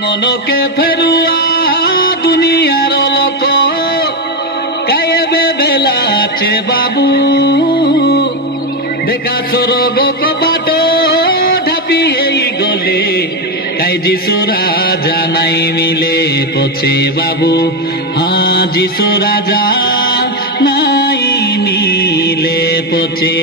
মনকে ফেরুয়া দুনিয়ার লোক কায়েবে বেলাছে বাবু দেখা স্বর্গ কপাট ঢাপিয়েই গলে কাই যিশু রাজা নাই মিলে পছে বাবু যিশু রাজা নাই মিলে পছে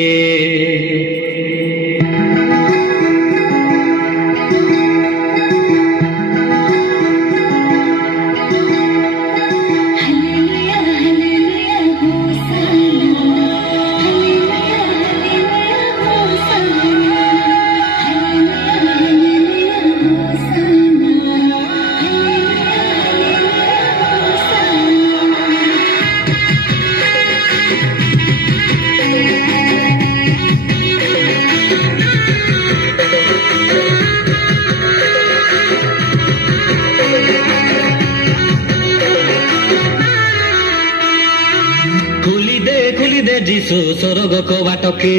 खोली दे जीसु स्वर्ग को बाटके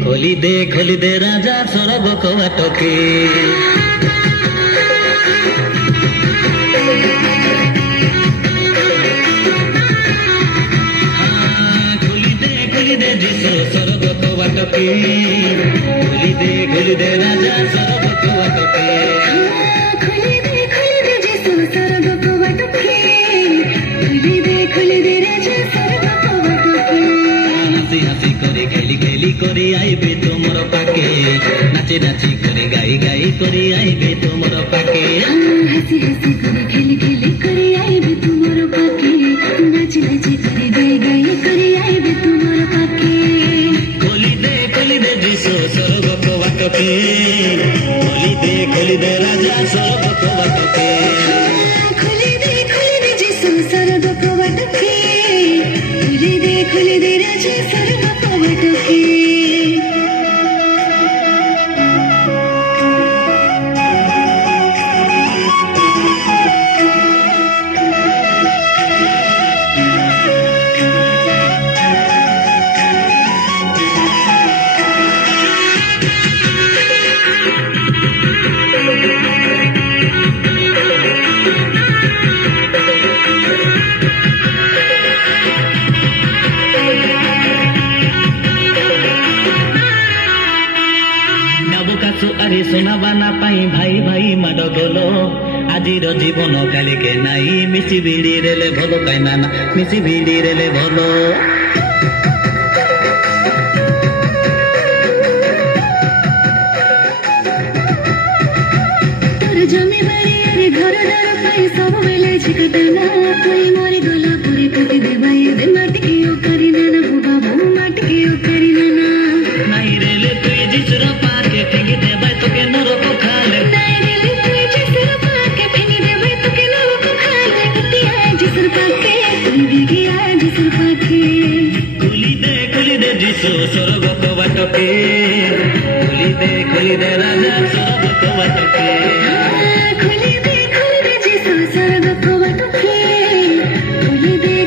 खोली दे राजा स्वर्ग को बाटके खोली दे जीसु स्वर्ग को बाटके खोली दे राजा स्वर्ग को बाटके जीसु स्वर्ग को बाटके खोली दे राजा हसी हसी करे खेली करे आईबे तुमर पाके नाची नाची करे गाई करे आईबे तुमर पाके हसी हसी करे खेली करे आईबे तुमर पाके नाची नाची करे गाई करे आईबे तुमर पाके खोली दे जीसु स्वर्ग को बाटके खोली दे राजा स्वर्ग को बाटके खोली दे जीसु स्वर्ग को बाटके खोली दे राजा स्वर्ग को बाटके আরে সোনা বানা পাই ভাই ভাই মাড গলো আজির জীবন কালিকে নাই মিশি ভিড়ি রেলে ভালো কাই না মিশি ভিড়ি রেলে ভালো তোর জমি বাড়ি আরে ঘর দ্বার পাই সব বেলে ঝিকটানা তুই মরি গলা পুরি পুরি দেবাই দে মাটিকেও করি না বাবু মাটিকেও করি না নাই রেলে তুই যিশুর পাকে ফেঙ্গি দেবাই তোকে নরক খালে নাই রেলে তুই যিশুর পাকে ফেঙ্গি দেবাই তোকে নরক খালে গতিয়া যিশুর পাকে তুই বিগিয়া যিশুর পাকে খুলি দে যিশু স্বর্গ কো বাটকে খুলি দে রাজা স্বর্গ কো বাটকে खोली दे जीसु स्वर्ग को बाटके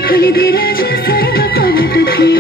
खोली दे राजा स्वर्ग को बाटके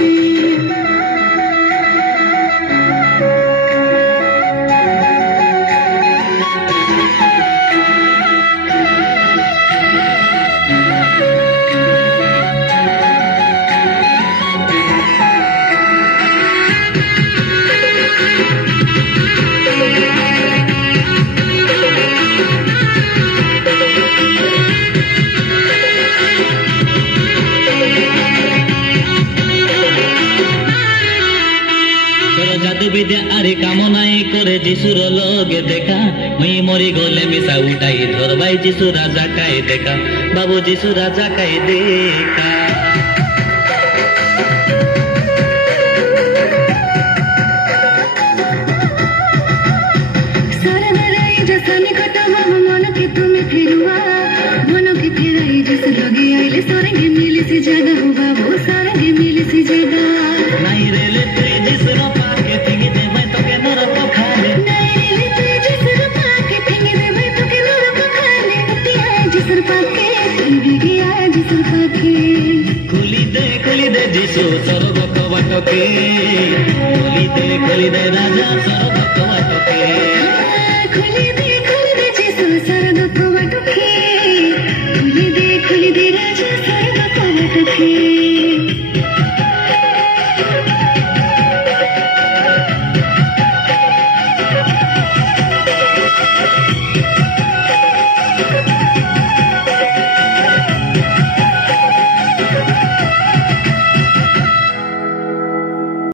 জাদু বিদ্যা আরে কামনাই করে যিশুর লগে দেখা মুই মরি গলে মিশা উঠাই ধরবাই যিশু রাজা কাই দেখা বাবু যিশু রাজা কাই দেখা सरनराई जसा निकट बाबू मन के तुम्हें फिरुआ मन के फिराई जिस लगे आइले बाटके खोली दे राजा स्वर्ग बाटके खोली दे जिसु स्वर्ग बाटके खोली दे राजा स्वर्ग बाटके